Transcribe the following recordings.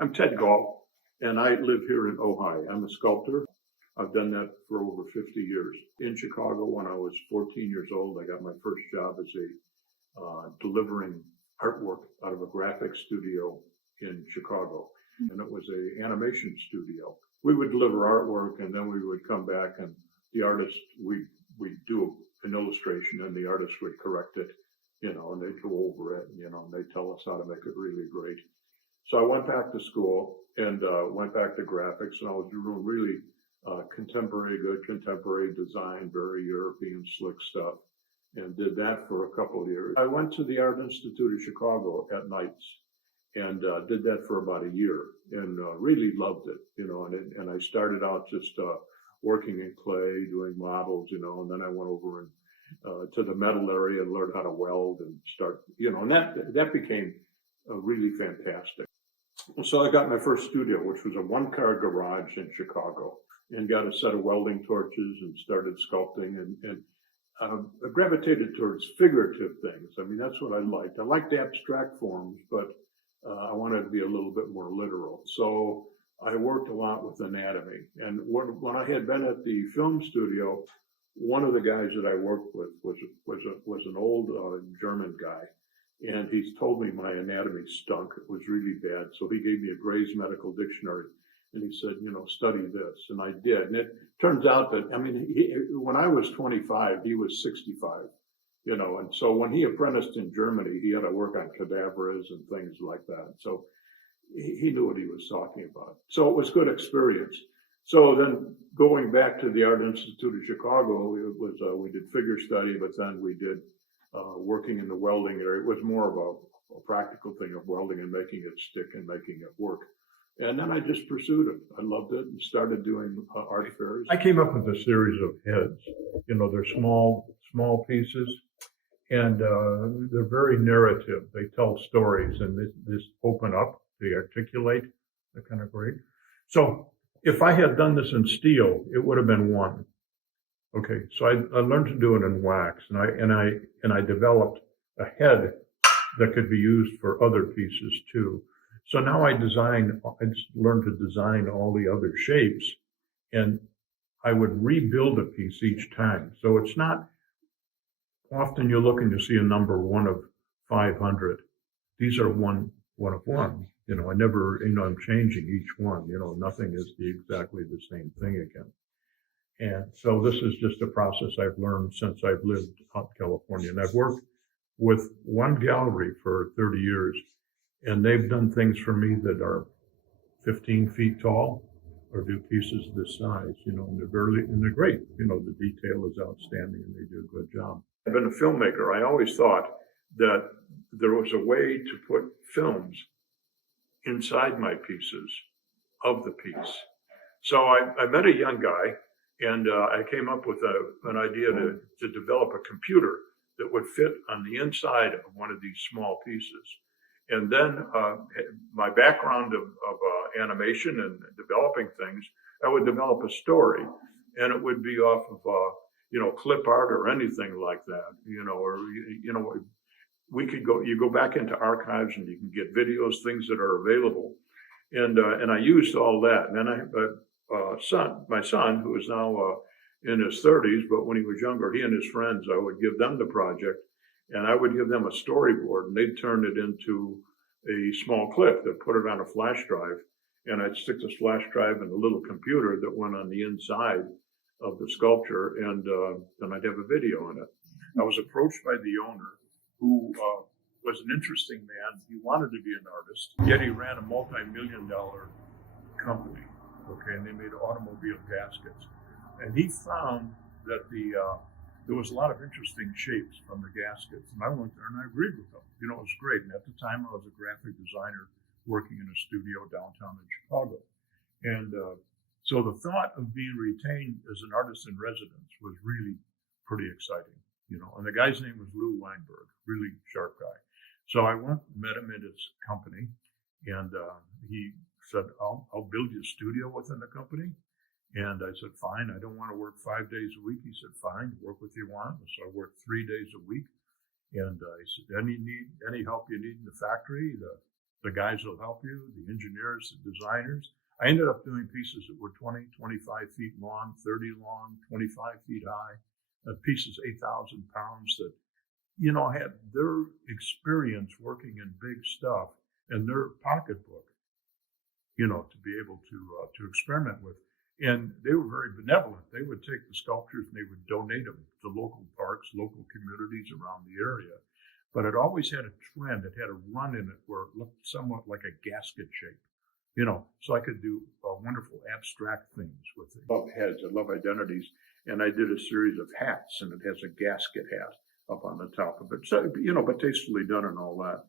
I'm Ted Gall, and I live here in Ojai. I'm a sculptor. I've done that for over 50 years. In Chicago, when I was 14 years old, I got my first job as delivering artwork out of a graphic studio in Chicago, and it was an animation studio. We would deliver artwork, and then we would come back, and the artist, we'd do an illustration, and the artist would correct it, and they'd go over it, and they'd tell us how to make it really great. So I went back to school and went back to graphics, and I was doing really good contemporary design, very European slick stuff, and did that for a couple of years. I went to the Art Institute of Chicago at nights and did that for about a year, and really loved it, and I started out just working in clay, doing models, and then I went over to the metal area and learned how to weld and start, and that became really fantastic. So I got my first studio, which was a one-car garage in Chicago, and got a set of welding torches and started sculpting and I gravitated towards figurative things. I mean, that's what I liked. I liked abstract forms, but I wanted to be a little bit more literal. So I worked a lot with anatomy. And when I had been at the film studio, one of the guys that I worked with was an old German guy. And he told me my anatomy stunk. It was really bad. So he gave me a Gray's Medical Dictionary. And he said, study this. And I did. And it turns out that, when I was 25, he was 65. And so when he apprenticed in Germany, he had to work on cadavers and things like that. So he knew what he was talking about. So it was good experience. So then going back to the Art Institute of Chicago, it was, we did figure study, but then we did working in the welding area. It was more of a practical thing of welding and making it stick and making it work. And then I just pursued it. I loved it and started doing art fairs. I came up with a series of heads. They're small pieces, and they're very narrative. They tell stories, and this open up, they articulate. They're kind of great. So if I had done this in steel, it would have been one. Okay, so I learned to do it in wax, and I developed a head that could be used for other pieces too. So now I just learned to design all the other shapes, and I would rebuild a piece each time. So it's not often you're looking to see a number 1 of 500. These are one of one. I never, I'm changing each one. Nothing is exactly the same thing again. And so this is just a process I've learned since I've lived out in California. And I've worked with one gallery for 30 years, and they've done things for me that are 15 feet tall or do pieces this size, and they're great. The detail is outstanding and they do a good job. I've been a filmmaker. I always thought that there was a way to put films inside my pieces of the piece. So I met a young guy, and I came up with an idea to develop a computer that would fit on the inside of one of these small pieces. And then my background of animation and developing things, I would develop a story, and it would be off of clip art or anything like that, you go back into archives and you can get videos, things that are available, and I used all that. And then I have my son, who is now in his 30s, but when he was younger, he and his friends, I would give them the project. And I would give them a storyboard, and they'd turn it into a small clip. They'd put it on a flash drive, and I'd stick this flash drive in a little computer that went on the inside of the sculpture, and then I'd have a video in it. I was approached by the owner, who was an interesting man. He wanted to be an artist, yet he ran a multi-million-dollar company, and they made automobile gaskets. And he found that there was a lot of interesting shapes from the gaskets, and I went there and I agreed with them. It was great. And at the time, I was a graphic designer working in a studio downtown in Chicago. And so the thought of being retained as an artist in residence was really pretty exciting, And the guy's name was Lou Weinberg, really sharp guy. So I went, met him at his company, and he said, I'll build you a studio within the company. And I said, fine, I don't want to work 5 days a week. He said, fine, work what you want. So I worked 3 days a week. And he said, any help you need in the factory, the guys will help you, the engineers, the designers. I ended up doing pieces that were 20, 25 feet long, 30 long, 25 feet high, pieces 8,000 pounds that, had their experience working in big stuff and their pocketbook, to be able to experiment with. And they were very benevolent. They would take the sculptures and they would donate them to local parks, local communities around the area. But it always had a trend. It had a run in it where it looked somewhat like a gasket shape, so I could do wonderful abstract things with it. I love heads, I love identities. And I did a series of hats, and it has a gasket hat up on the top of it. So, but tastefully done and all that.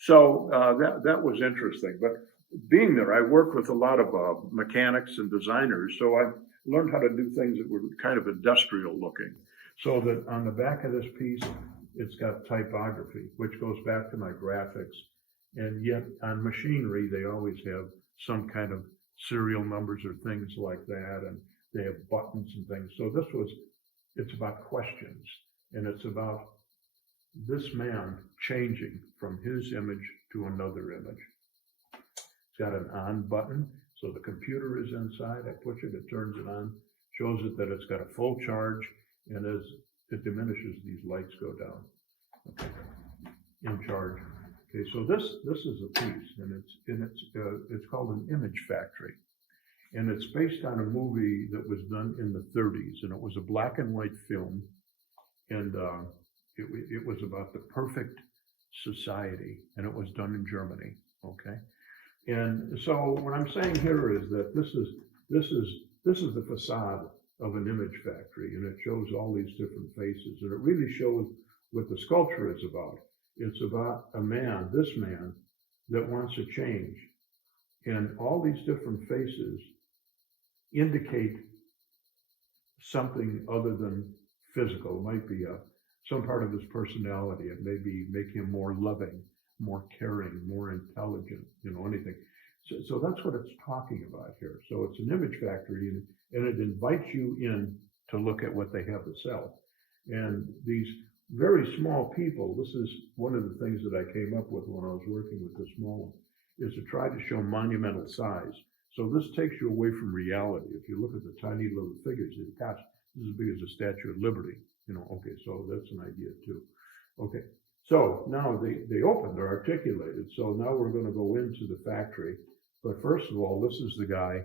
So that was interesting. But being there, I worked with a lot of mechanics and designers. So I learned how to do things that were kind of industrial looking. So that on the back of this piece, it's got typography, which goes back to my graphics. And yet on machinery, they always have some kind of serial numbers or things like that. And they have buttons and things. So it's about questions. And it's about this man changing from his image to another image. It's got an on button. So the computer is inside. I push it, it turns it on, shows it that it's got a full charge. And as it diminishes, these lights go down. Okay. In charge. Okay, so this is a piece, and it's called an image factory. And it's based on a movie that was done in the 30s, and it was a black and white film, and it was about the perfect society, and it was done in Germany. Okay, and so what I'm saying here is that this is the facade of an image factory, and it shows all these different faces, and it really shows what the sculpture is about. It's about a man, this man, that wants a change, and all these different faces indicate something other than physical. It might be some part of his personality. It may be make him more loving, more caring, more intelligent, anything. So that's what it's talking about here. So it's an image factory, and it invites you in to look at what they have to sell. And these very small people, this is one of the things that I came up with when I was working with the small one, is to try to show monumental size. So this takes you away from reality. If you look at the tiny little figures, this is as big as the Statue of Liberty. Okay, so that's an idea too. Okay, so now they open, they're articulated. So now we're going to go into the factory. But first of all, this is the guy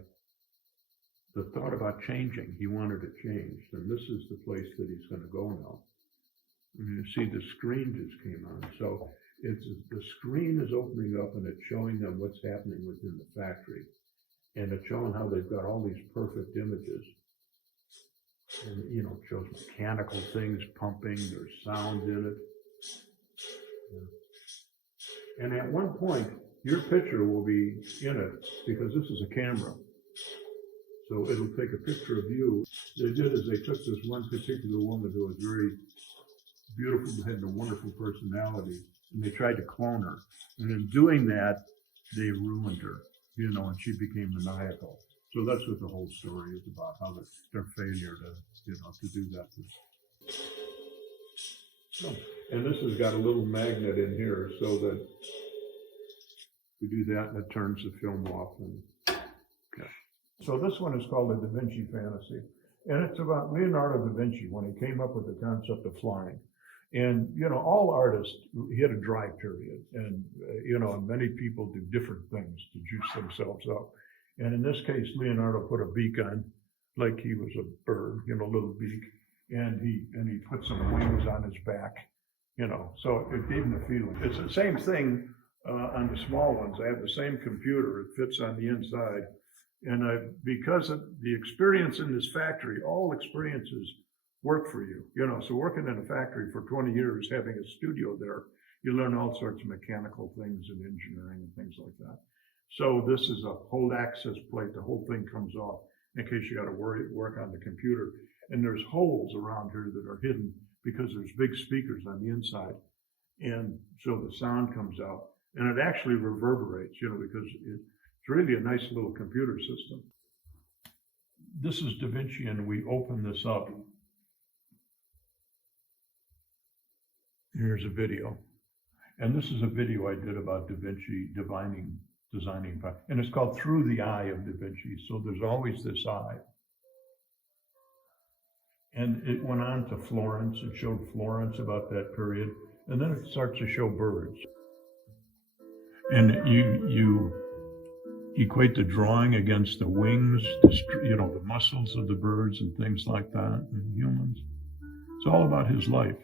that thought about changing. He wanted to change. And this is the place that he's going to go now. And you see the screen just came on. So the screen is opening up and it's showing them what's happening within the factory. And it's showing how they've got all these perfect images. And, it shows mechanical things pumping, there's sound in it. Yeah. And at one point, your picture will be in it because this is a camera. So it'll take a picture of you. They did is they took this one particular woman who was very beautiful, had a wonderful personality, and they tried to clone her. And in doing that, they ruined her. And she became maniacal. So that's what the whole story is about, how their failure to do that. So, and this has got a little magnet in here so that we do that and it turns the film off. Okay. So this one is called the Da Vinci Fantasy. And it's about Leonardo da Vinci when he came up with the concept of flying. And, all artists hit a dry period. And, and many people do different things to juice themselves up. And in this case, Leonardo put a beak on, like he was a bird, little beak. And he put some wings on his back, so it gave him a feeling. It's the same thing on the small ones. I have the same computer. It fits on the inside. And because of the experience in this factory, all experiences work for you, so working in a factory for 20 years, having a studio there, you learn all sorts of mechanical things and engineering and things like that. So this is a hold access plate. The whole thing comes off in case you got to work on the computer. And there's holes around here that are hidden because there's big speakers on the inside. And so the sound comes out and it actually reverberates, because it's really a nice little computer system. This is Da Vinci, and we open this up. Here's a video. And this is a video I did about Da Vinci designing, and it's called Through the Eye of Da Vinci. So there's always this eye. And it went on to Florence. It showed Florence about that period. And then it starts to show birds. And you equate the drawing against the wings, the muscles of the birds and things like that, and humans. It's all about his life.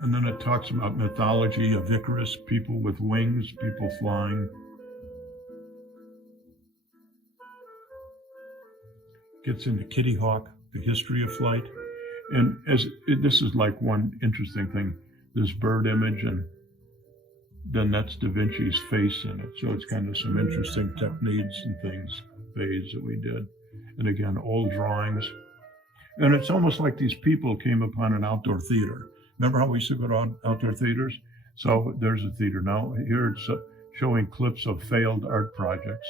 And then it talks about mythology of Icarus, people with wings, people flying. Gets into Kitty Hawk, the history of flight. And this is like one interesting thing, this bird image, and then that's Da Vinci's face in it. So it's kind of some interesting techniques and things, phase that we did. And again, old drawings. And it's almost like these people came upon an outdoor theater. Remember how we used to go to outdoor theaters? So there's a theater now. Here it's showing clips of failed art projects.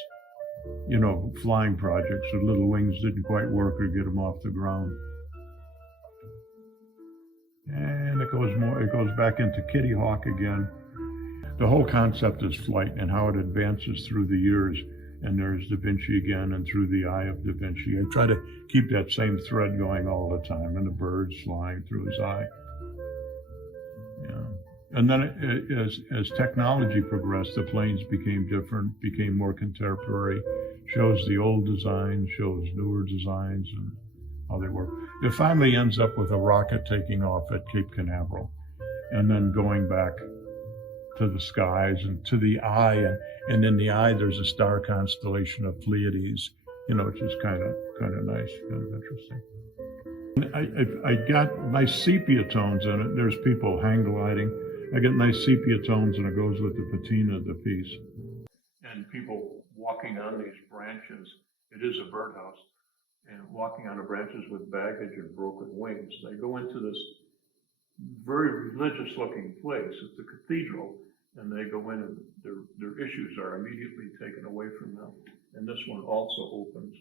Flying projects where little wings didn't quite work or get them off the ground. And it goes back into Kitty Hawk again. The whole concept is flight and how it advances through the years. And there's Da Vinci again, and Through the Eye of Da Vinci. I try to keep that same thread going all the time, and the birds flying through his eye. Yeah. And then as technology progressed, the planes became different, became more contemporary, shows the old designs, shows newer designs and how they work. It finally ends up with a rocket taking off at Cape Canaveral and then going back to the skies and to the eye. And in the eye, there's a star constellation of Pleiades, which is kind of nice, kind of interesting. I got nice sepia tones in it. There's people hang gliding. I get nice sepia tones, and it goes with the patina of the piece. And people walking on these branches. It is a birdhouse, and walking on the branches with baggage and broken wings. They go into this very religious-looking place. It's a cathedral, and they go in, and their issues are immediately taken away from them. And this one also opens,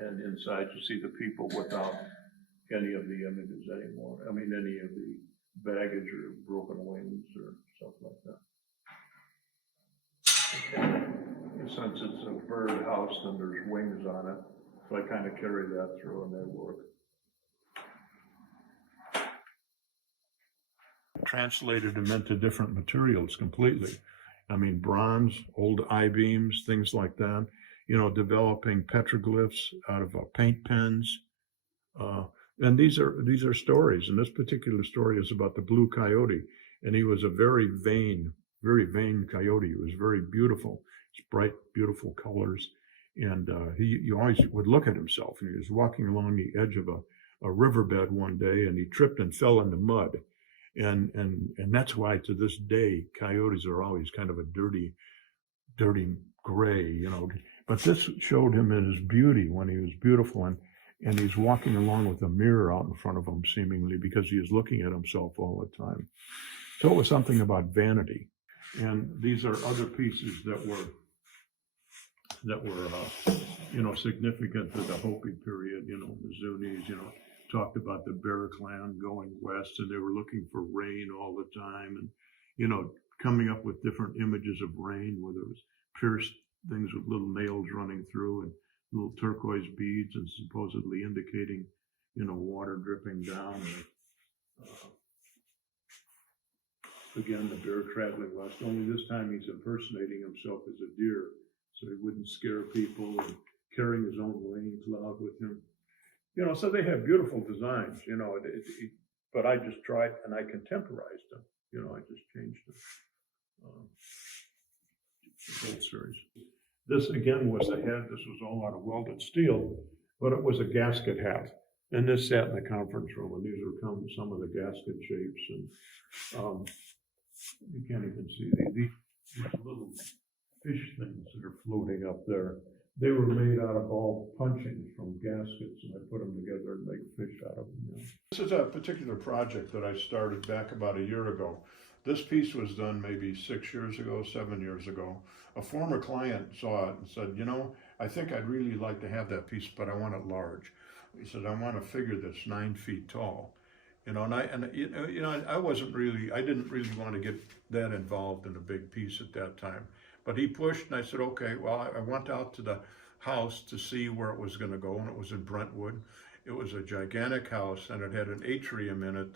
and inside you see the people without any of the images anymore. I mean, any of the baggage or broken wings or stuff like that. Since it's a bird house, then there's wings on it. So I kind of carry that through in their work. Translated them into different materials completely. I mean, bronze, old I-beams, things like that. Developing petroglyphs out of paint pens. And these are stories. And this particular story is about the blue coyote. And he was a very vain coyote. He was very beautiful. It's bright, beautiful colors. And you always would look at himself. And he was walking along the edge of a riverbed one day, and he tripped and fell in the mud. And that's why to this day, coyotes are always kind of a dirty gray, But this showed him in his beauty when he was beautiful. And he's walking along with a mirror out in front of him, seemingly, because he is looking at himself all the time. So it was something about vanity. And these are other pieces that were significant to the Hopi period. The Zunis, talked about the Bear Clan going west, and they were looking for rain all the time, and coming up with different images of rain, where there was pierced things with little nails running through and little turquoise beads, and supposedly indicating water dripping down. Again, the bear traveling west, only this time he's impersonating himself as a deer, so he wouldn't scare people, and carrying his own rain cloud with him. So they have beautiful designs, but I just tried and I contemporized them. I just changed them. The whole series. This again was the head. This was all out of welded steel, but it was a gasket hat. And this sat in the conference room, and these were some of the gasket shapes. And you can't even see these little fish things that are floating up there. They were made out of ball punchings from gaskets, and I put them together and make fish out of them. This is a particular project that I started back about a year ago. This piece was done maybe 6 years ago, 7 years ago. A former client saw it and said, I think I'd really like to have that piece, but I want it large. He said, I want a figure that's 9 feet tall. I wasn't really, I didn't really want to get that involved in a big piece at that time. But he pushed, and I said, okay. Well, I went out to the house to see where it was going to go, and it was in Brentwood. It was a gigantic house, and it had an atrium in it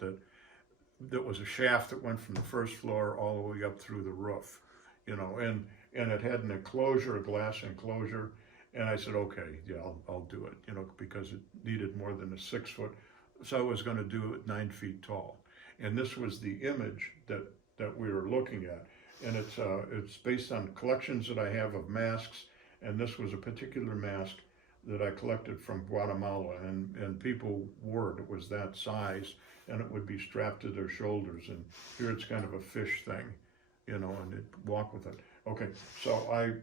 that was a shaft that went from the first floor all the way up through the roof, and it had an enclosure, a glass enclosure. And I said, okay, yeah, I'll do it, because it needed more than a 6 foot. So I was going to do it 9 feet tall. And this was the image that we were looking at. And it's based on collections that I have of masks. And this was a particular mask that I collected from Guatemala. And people wore it. It was that size. And it would be strapped to their shoulders. And here it's kind of a fish thing, and it'd walk with it. Okay, so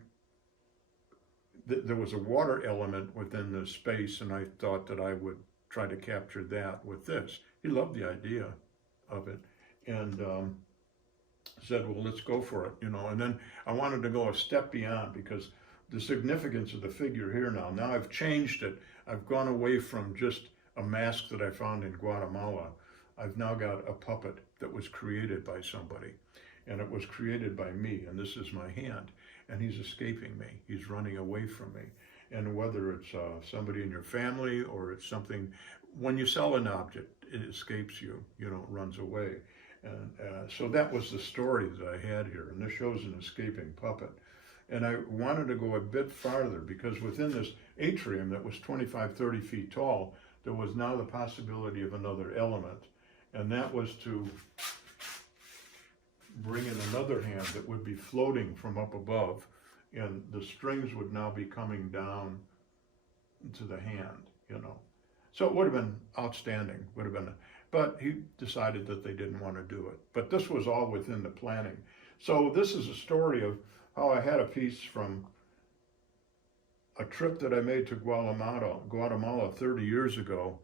there was a water element within the space, and I thought that I would try to capture that with this. He loved the idea of it, and said, well, let's go for it, and then I wanted to go a step beyond, because the significance of the figure here now I've changed it. I've gone away from just a mask that I found in Guatemala. I've now got a puppet that was created by somebody, and it was created by me, and this is my hand. And he's escaping me. He's running away from me. And whether it's somebody in your family or it's something, when you sell an object, it escapes you, it runs away. And so that was the story that I had here. And this shows an escaping puppet. And I wanted to go a bit farther, because within this atrium that was 25, 30 feet tall, there was now the possibility of another element. And that was to bring in another hand that would be floating from up above, and the strings would now be coming down to the hand, So it would have been outstanding, but he decided that they didn't want to do it. But this was all within the planning. So this is a story of how I had a piece from a trip that I made to Guatemala 30 years ago,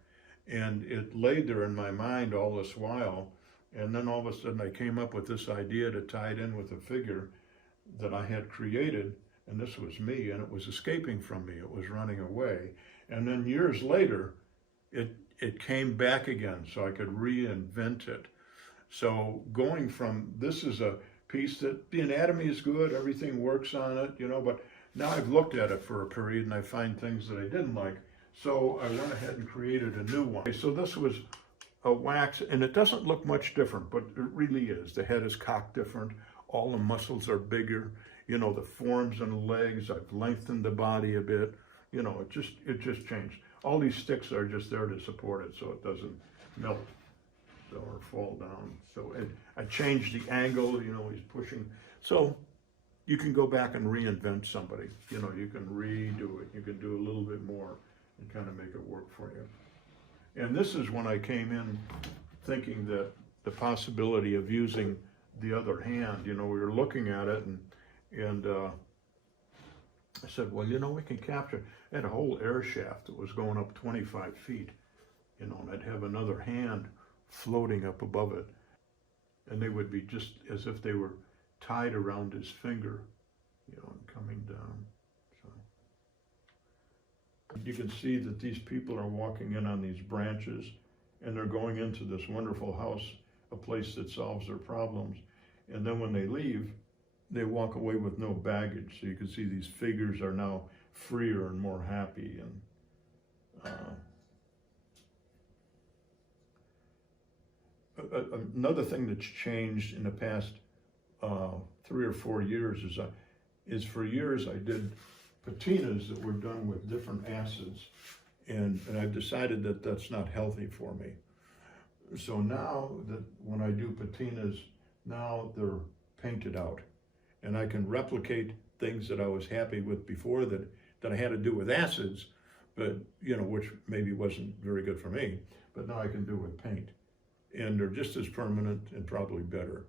and it laid there in my mind all this while. And then all of a sudden I came up with this idea to tie it in with a figure that I had created, and this was me, and it was escaping from me. It was running away. And then years later, it came back again, so I could reinvent it. So going from, this is a piece that the anatomy is good, everything works on it, but now I've looked at it for a period and I find things that I didn't like. So I went ahead and created a new one. So this was a wax, and it doesn't look much different, but it really is. The head is cocked different. All the muscles are bigger. The forms and the legs, I've lengthened the body a bit. It just changed. All these sticks are just there to support it so it doesn't melt or fall down. So I changed the angle, he's pushing. So you can go back and reinvent somebody. You can redo it. You can do a little bit more and kind of make it work for you. And this is when I came in thinking that the possibility of using the other hand, we were looking at it, and I said, well, we can capture. I had a whole air shaft that was going up 25 feet, and I'd have another hand floating up above it. And they would be just as if they were tied around his finger, and coming down. You can see that these people are walking in on these branches, and they're going into this wonderful house, a place that solves their problems. And then when they leave, they walk away with no baggage. So you can see these figures are now freer and more happy. And another thing that's changed in the past 3 or 4 years is for years I did patinas that were done with different acids, and I've decided that that's not healthy for me. So now that when I do patinas, now they're painted out, and I can replicate things that I was happy with before that I had to do with acids, but which maybe wasn't very good for me, but now I can do with paint, and they're just as permanent and probably better.